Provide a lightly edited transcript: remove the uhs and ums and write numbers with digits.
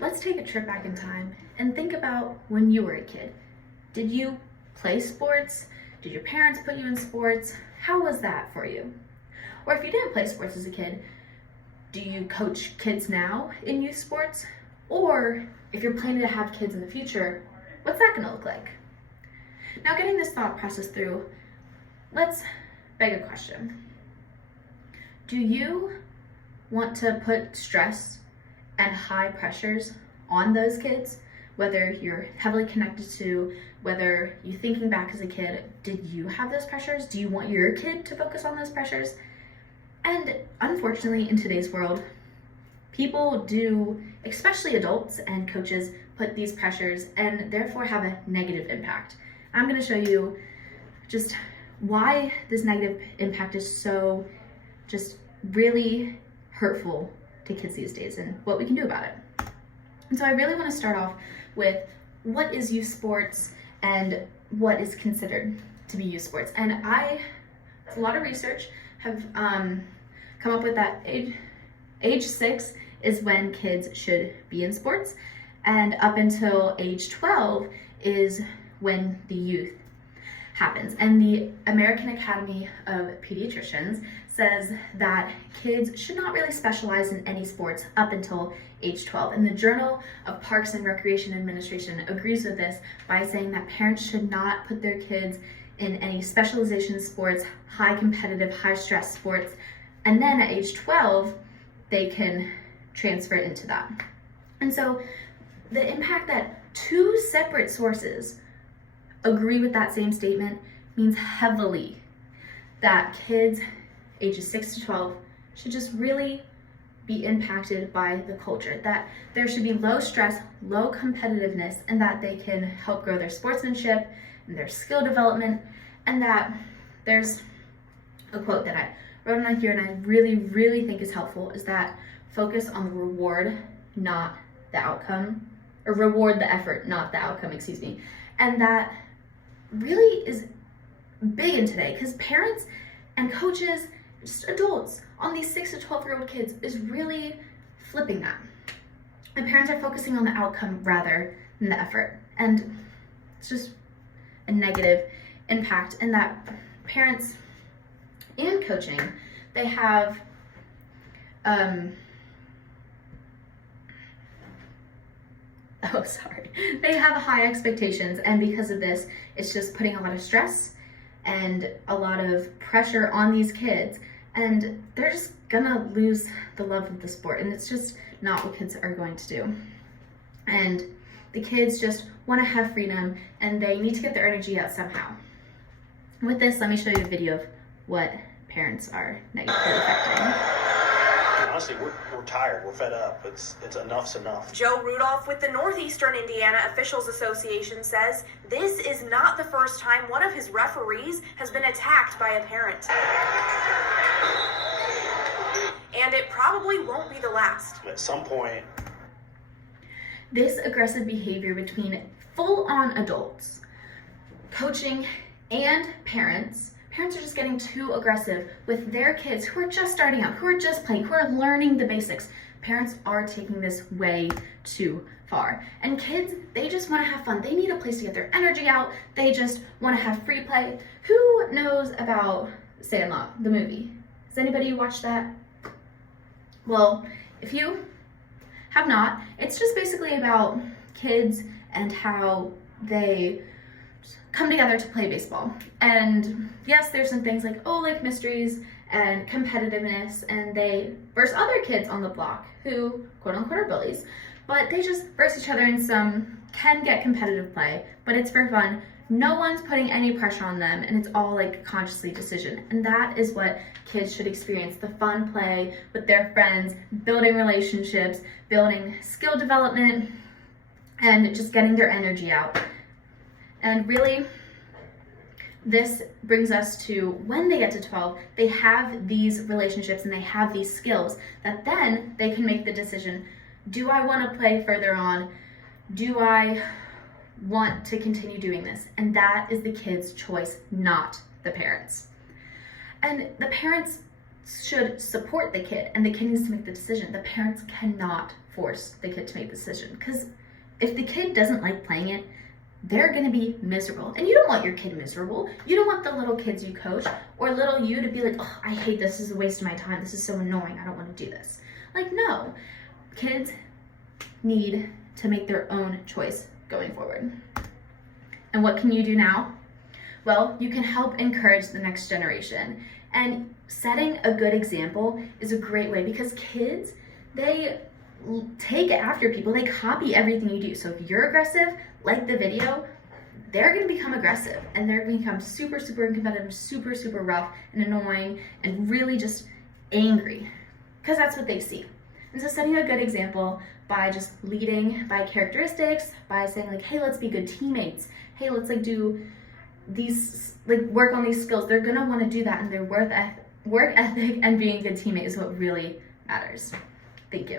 let's take a trip back in time and think about when you were a kid. Did you play sports? Did your parents put you in sports? How was that for you? Or if you didn't play sports as a kid, do you coach kids now in youth sports? Or if you're planning to have kids in the future, what's that gonna look like? Now, getting this thought process through, let's beg a question. Do you want to put stress and high pressures on those kids? Whether you're heavily connected to, whether you thinking back as a kid, did you have those pressures? Do you want your kid to focus on those pressures? And unfortunately, in today's world, people do, especially adults and coaches, put these pressures and therefore have a negative impact. I'm going to show you just why this negative impact is so just really hurtful to kids these days and what we can do about it. And so I really want to start off with what is youth sports and what is considered to be youth sports. And a lot of research have come up with that age 6 is when kids should be in sports, and up until age 12 is when the youth happens. And the American Academy of Pediatricians says that kids should not really specialize in any sports up until age 12. And the Journal of Parks and Recreation Administration agrees with this by saying that parents should not put their kids in any specialization sports, high competitive, high stress sports, and then at age 12, they can transfer into that. And so the impact that 2 separate sources agree with that same statement means heavily that kids ages 6 to 12 should just really be impacted by the culture, that there should be low stress, low competitiveness, and that they can help grow their sportsmanship and their skill development. And that there's a quote that I wrote on here and I really, really think is helpful, is that focus on the reward, not the outcome, or reward the effort, not the outcome, excuse me. And that really is big in today, because parents and coaches, just adults on these 6 to 12-year-old kids is really flipping that. The parents are focusing on the outcome rather than the effort. And it's just a negative impact in that parents and coaching, they have they have high expectations, and because of this, it's just putting a lot of stress and a lot of pressure on these kids, and they're just gonna lose the love of the sport, and it's just not what kids are going to do. And the kids just want to have freedom, and they need to get their energy out somehow. With this, let me show you a video of what parents are negatively affecting. Honestly, we're tired. We're fed up. It's enough's enough. Joe Rudolph with the Northeastern Indiana Officials Association says this is not the first time one of his referees has been attacked by a parent. And it probably won't be the last. At some point, this aggressive behavior between full-on adults, coaching, and parents are just getting too aggressive with their kids who are just starting out, who are just playing, who are learning the basics. Parents are taking this way too far. And kids, they just want to have fun. They need a place to get their energy out. They just want to have free play. Who knows about Sandlot, the movie? Has anybody watched that? Well, if you have not, it's just basically about kids and how they come together to play baseball. And yes, there's some things like, like mysteries and competitiveness, and they verse other kids on the block who quote unquote are bullies, but they just verse each other in some can get competitive play, but it's for fun. No one's putting any pressure on them, and it's all like consciously decision. And that is what kids should experience, the fun play with their friends, building relationships, building skill development, and just getting their energy out. And really, this brings us to when they get to 12, they have these relationships and they have these skills that then they can make the decision, do I want to play further on? Do I want to continue doing this? And that is the kid's choice, not the parents. And the parents should support the kid, and the kid needs to make the decision. The parents cannot force the kid to make the decision, because if the kid doesn't like playing it, they're gonna be miserable. And you don't want your kid miserable. You don't want the little kids you coach or little you to be like, oh, I hate this is a waste of my time. This is so annoying. I don't want to do this. Like, no. Kids need to make their own choice going forward. And what can you do now? Well, you can help encourage the next generation. And setting a good example is a great way, because kids, they take after people. They copy everything you do. So if you're aggressive, like the video, they're going to become aggressive, and they're going to become super, super competitive, super, super rough and annoying and really just angry, because that's what they see. And so setting a good example by just leading by characteristics, by saying like, hey, let's be good teammates. Hey, let's like do these, like work on these skills. They're going to want to do that, and their work ethic and being a good teammate is what really matters. Thank you.